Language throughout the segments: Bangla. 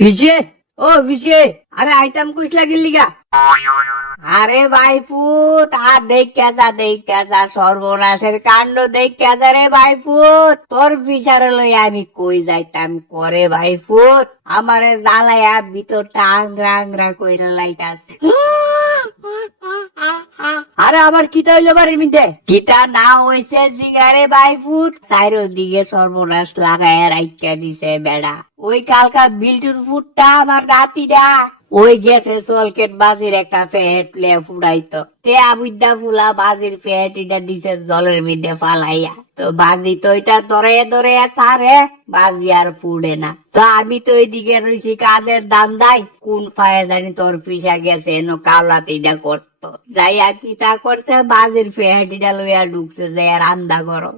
ফিসে ও, বিজে। আরে আইটাম কুছ লাগিল লিগা। আরে ভাইপুত আর দেখা যা দেখা যা। সর্বনাশের কাণ্ড দেখা যা রে ভাইপুত তোর বিচারে লই আমি কই যাইতাম করে ভাইপুত আমারে জ্বালাইয়া ভিতরটা আংরা আংরা কইরা লাইতাছে। আরে আবার কিতা হইল বাড়ির মধ্যে? কিতা না হইছে, জিগারে বাইফুট চাইরো দিকে সর্বনাশ লাগায় দিছে বেড়া। ওই কালকা বিল্টুর ফুটটা আমার রাতিটা ওই গেছে সলকেট বাজির একটা ফেট লে তে ফুলা বাজির ফেট এটা দিছে জলের মধ্যে ফালাইয়া। তো বাজি তো এটা ধরে ধরে সারে, বাজি আর ফুড়ে না। তো আমি তো ওইদিকে রয়েছি কাজের দাম দাই কোন ফায়ে জানি তোর পিসা গেছে, এনো কাওলাতে এটা করতো কি তা করছে, বাজির লইয়া ঢুকছে করো।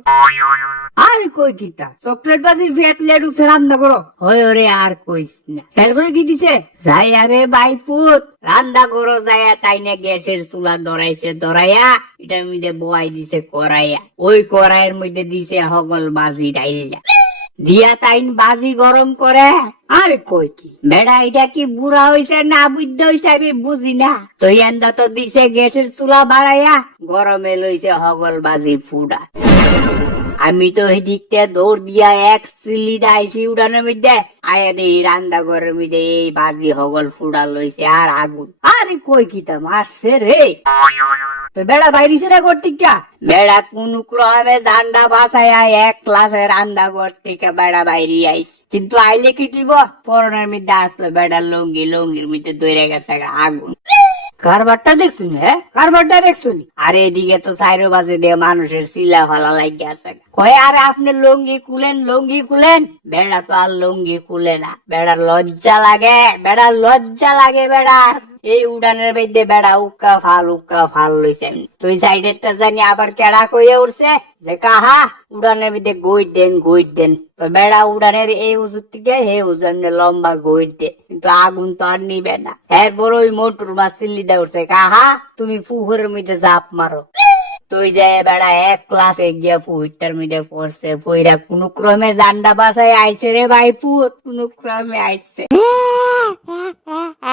আরে কই কিতা? চকলেট বাজির ফেট লিয়া ঢুকছে করো। হয় আর কইস না। তারপরে কি দিছে? যাই আরে বাইপুত, রান্দা করো, যাইয়া তাই না গ্যাসের চুলা ধরাইছে, ধরাইয়া এটার মধ্যে বয়াই দিছে, করাইয়া। ওই কড়াইয়ের মধ্যে দিছে হগল বাজি ডাইলা দিয়া তাইন বাজি গরম করে। আরে কই কি? বেড়া এটা কি বুড়া হইছে না বুদ্ধ হইছে আমি বুঝি না। তো ইয়ান্দা তো দিছে গ্যাসের চুলা বাড়াইয়া গরমে লইছে হগল বাজি ফুডা। আমি তো এই দিকতে দৌড় দিয়া এক সিলিদা আইসি উড়ানোর মধ্যে আয়া দেই রান্দা ঘরের মধ্যে এই বাজি হগল ফুডা লইছে আর আগুন। আরে কই কিতা মারছে রে। তো বেড়া বাইরিছে বেড়া কোন ক্রমে জান্ডা বাসায় এক রান্দা বেড়া বাইরে আইস কিন্তু আইলে কি পরনের মধ্যে আসলো বেড়া লঙ্গি, লঙ্গির মধ্যে গেছে আগুন। কারবারটা হ্যাঁ কারবারটা দেখছুন আরে এদিকে তো সাইরো বাজে দিয়ে মানুষের সিলা ফালা লাগে আছে কয়, আরে আপনি লঙ্গি কুলেন লঙ্গি কুলেন বেড়া তো আর লঙ্গি কুলে না। বেড়ার লজ্জা লাগে, বেড়ার লজ্জা লাগে বেড়ার। এই উড়ানের মধ্যে বেড়া উক্কা, ফাল উক্কা, ফাল লইছে। তুই সাইডের টা জানি আবার কেডা কইয়া উঠছে যে কাহা, উড়ানের মধ্যে গইট দেন গইট দেন। তো বেড়া উড়ানের এই উজুর থেকে, হে উজনে লম্বা গইট দে। কিন্তু আগুন তো আর নিবে না। এরপর ওই মোটর সিল্লি দে উঠছে কাহা, তুমি পুকুরের মধ্যে জাপ মারো। তুই যে বেড়া এক ক্লাসে গিয়া পুহিটার মধ্যে পড়ছে। পইরা কোন ক্রমে জান্ডা বাসায় আইছে রে ভাই পুত কোন ক্রমে আইছে।